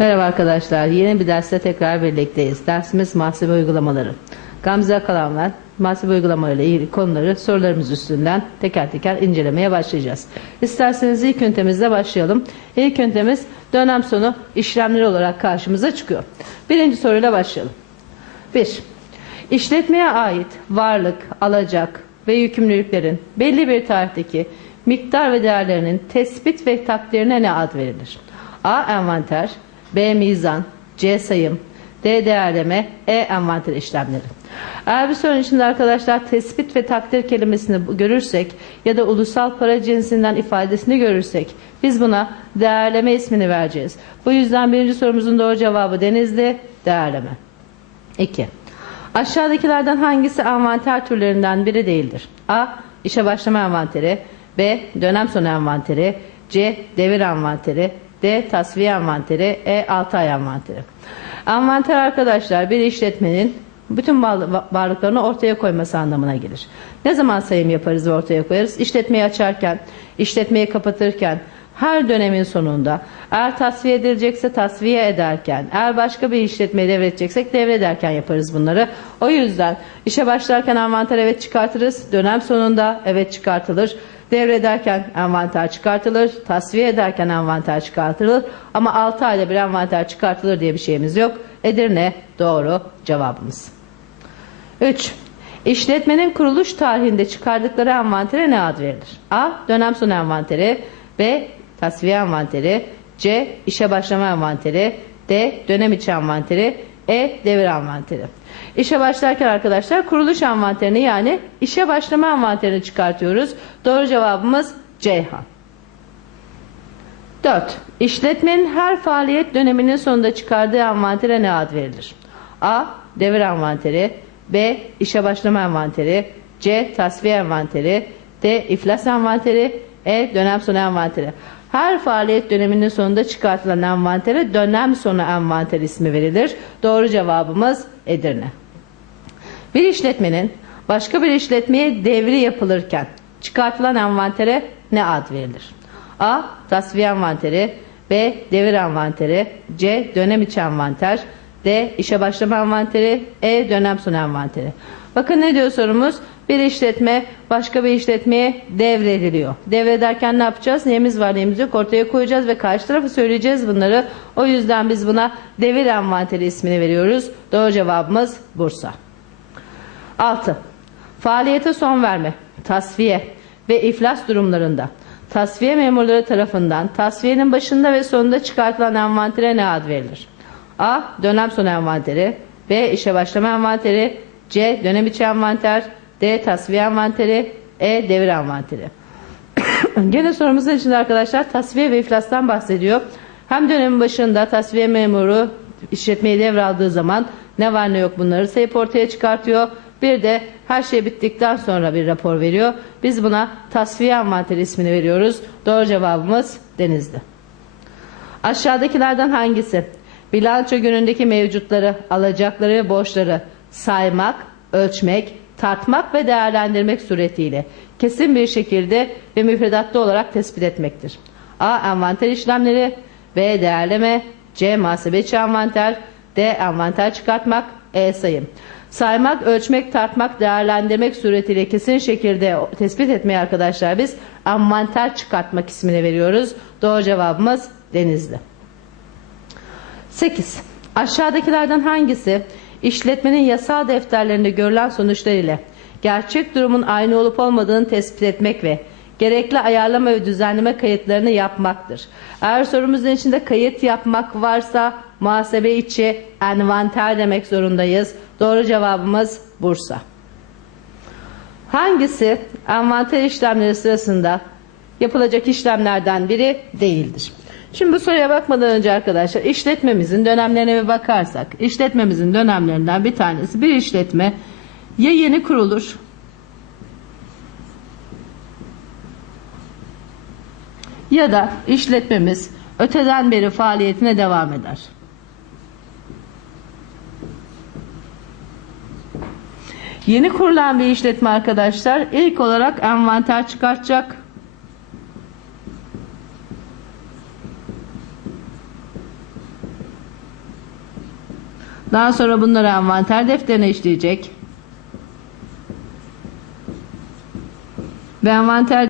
Merhaba arkadaşlar. Yeni bir derste tekrar birlikteyiz. Dersimiz muhasebe uygulamaları. Gamze Akalan ben. Muhasebe uygulamalarıyla ilgili konuları sorularımız üstünden teker teker incelemeye başlayacağız. İsterseniz ilk üntemizle başlayalım. İlk üntemiz dönem sonu işlemleri olarak karşımıza çıkıyor. Birinci soruyla başlayalım. 1. İşletmeye ait varlık, alacak ve yükümlülüklerin belli bir tarihteki miktar ve değerlerinin tespit ve takdirine ne ad verilir? A. Envanter B. Mizan C. Sayım D. Değerleme E. Envanter işlemleri. Eğer bir sorun içinde arkadaşlar tespit ve takdir kelimesini görürsek ya da ulusal para cinsinden ifadesini görürsek biz buna değerleme ismini vereceğiz. Bu yüzden birinci sorumuzun doğru cevabı Denizli değerleme. 2. Aşağıdakilerden hangisi envanter türlerinden biri değildir? A. İşe başlama envanteri B. Dönem sonu envanteri C. Devir envanteri D. Tasfiye envanteri E. 6 ay envanteri Envanter arkadaşlar bir işletmenin bütün varlıklarını ortaya koyması anlamına gelir. Ne zaman sayım yaparız ve ortaya koyarız? İşletmeyi açarken, işletmeyi kapatırken, her dönemin sonunda eğer tasfiye edilecekse tasfiye ederken, eğer başka bir işletmeyi devredeceksek devrederken yaparız bunları. O yüzden işe başlarken envanter evet çıkartırız, dönem sonunda evet çıkartılır. Devrederken envanter çıkartılır, tasfiye ederken envanter çıkartılır ama 6 ayda bir envanter çıkartılır diye bir şeyimiz yok. Edirne doğru cevabımız. 3. İşletmenin kuruluş tarihinde çıkardıkları envantere ne ad verilir? A. Dönem sonu envanteri B. Tasfiye envanteri C. işe başlama envanteri D. Dönem içi envanteri E. Devir envanteri. İşe başlarken arkadaşlar kuruluş envanterini yani işe başlama envanterini çıkartıyoruz. Doğru cevabımız Ceyhan. 4. İşletmenin her faaliyet döneminin sonunda çıkardığı envantere ne ad verilir? A. Devir envanteri B. işe başlama envanteri C. Tasfiye envanteri D. iflas envanteri E. Dönem sonu envanteri. Her faaliyet döneminin sonunda çıkartılan envantere dönem sonu envanter ismi verilir. Doğru cevabımız Edirne. Bir işletmenin başka bir işletmeye devri yapılırken çıkartılan envantere ne ad verilir? A. Tasfiye envanteri B. Devir envanteri C. Dönem içi envanter D. işe başlama envanteri E. Dönem sonu envanteri. Bakın ne diyor sorumuz? Bir işletme başka bir işletmeye devrediliyor. Devrederken ne yapacağız? Neyimiz var neyimiz yok ortaya koyacağız ve karşı tarafı söyleyeceğiz bunları. O yüzden biz buna devir envanteri ismini veriyoruz. Doğru cevabımız Bursa. 6. Faaliyete son verme, tasfiye ve iflas durumlarında tasfiye memurları tarafından tasfiyenin başında ve sonunda çıkartılan envantere ne ad verilir? A. Dönem sonu envanteri B. işe başlama envanteri C. Dönem içi envanter D. Tasfiye envanteri E. Devir envanteri Gene sorumuzun içinde arkadaşlar tasfiye ve iflastan bahsediyor. Hem dönemin başında tasfiye memuru işletmeyi devraldığı zaman ne var ne yok bunları sayıp ortaya çıkartıyor. Bir de her şey bittikten sonra bir rapor veriyor. Biz buna tasfiye envanteri ismini veriyoruz. Doğru cevabımız Denizli. Aşağıdakilerden hangisi? Bilanço günündeki mevcutları, alacakları ve borçları saymak, ölçmek, tartmak ve değerlendirmek suretiyle kesin bir şekilde ve müfredatta olarak tespit etmektir. A. Envanter işlemleri B. Değerleme C. Muhasebeci envanter D. Envanter çıkartmak E. Sayım. Saymak, ölçmek, tartmak, değerlendirmek suretiyle kesin şekilde tespit etmeye arkadaşlar biz envanter çıkartmak ismini veriyoruz. Doğru cevabımız Denizli. 8. Aşağıdakilerden hangisi işletmenin yasal defterlerinde görülen sonuçlar ile gerçek durumun aynı olup olmadığını tespit etmek ve gerekli ayarlama ve düzenleme kayıtlarını yapmaktır. Eğer sorumuzun içinde kayıt yapmak varsa muhasebe içi envanter demek zorundayız. Doğru cevabımız Bursa. Hangisi envanter işlemleri sırasında yapılacak işlemlerden biri değildir? Şimdi bu soruya bakmadan önce arkadaşlar işletmemizin dönemlerine bir bakarsak işletmemizin dönemlerinden bir tanesi bir işletme ya yeni kurulur ya da işletmemiz öteden beri faaliyetine devam eder. Yeni kurulan bir işletme arkadaşlar ilk olarak envanter çıkartacak. Daha sonra bunları envanter defterine işleyecek. Ve envanter